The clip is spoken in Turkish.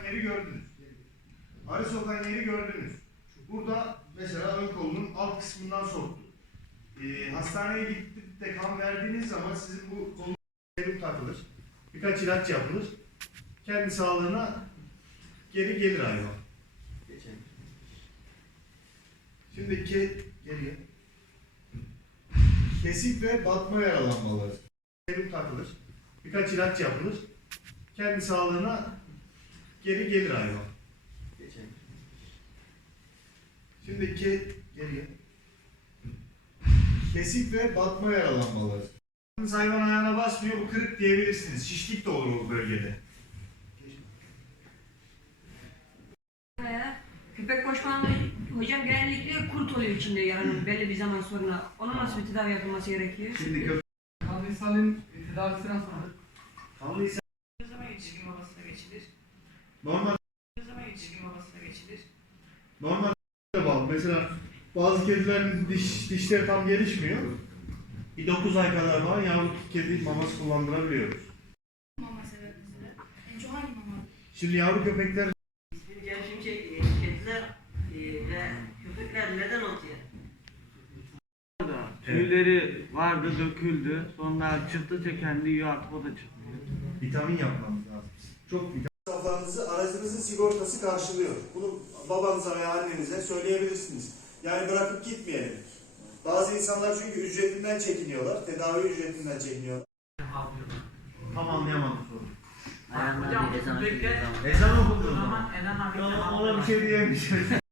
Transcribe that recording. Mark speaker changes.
Speaker 1: yeri gördünüz. Arı sokan yeri gördünüz. Burada mesela ön kolunun alt kısmından soktu. Hastaneye gidip de kan verdiğiniz zaman sizin bu kolun serum takılır. Birkaç ilaç yapılır. Kendi sağlığına geri gelir hayvan. Geçelim. Şimdi geriye. Kesik ve batma yaralanmaları. Serum takılır. Birkaç ilaç yapılır. Kendi sağlığına geri gelir hayvan. Geçelim. Şimdi geriye. Kesik ve batma yaralanmaları. Hayvan ayağına basmıyor, bu kırık diyebilirsiniz. Şişlik de olur o bölgede.
Speaker 2: Köpek koşmanında hocam genellikle kurt oluyor içinde yani belli bir zaman sonra. Ona nasıl bir tedavi yapılması gerekiyor?
Speaker 1: Şimdi
Speaker 3: Kanlı ishalin tedavisi nasıl?
Speaker 1: kanlı ishal
Speaker 4: Ne zaman yetişkin mamasına geçilir?
Speaker 1: normal
Speaker 4: Ne zaman yetişkin mamasına geçilir?
Speaker 1: bağlı. Mesela bazı kedilerin dişleri tam gelişmiyor. Bir 9 ay kadar falan yavru kedi maması kullandırabiliyoruz.
Speaker 5: Mama sever mesela. En çok hangi mama?
Speaker 1: Şimdi yavru köpekler
Speaker 6: Gelişim kediler ve köpekler neden oluyor?
Speaker 7: Tüyleri vardı, döküldü. Sonra çıktıkça kendi yiyor, artık o da çıkmıyor.
Speaker 1: vitamin yapmamız lazım. Çok vitamin. Masraflarınızı aracınızın sigortası karşılıyor. Bunu babanıza veya annenize söyleyebilirsiniz. Yani bırakıp gitmeyelim. Bazı insanlar çünkü ücretinden çekiniyorlar. Tedavi ücretinden çekiniyorlar. Tam anlayamadım soruyu.
Speaker 6: Hocam,
Speaker 7: Ezan
Speaker 6: köpekler
Speaker 1: Ezan okunduğu
Speaker 6: o
Speaker 1: zaman.
Speaker 6: zaman ezan
Speaker 1: Ona bir şey diyemeyeceğim.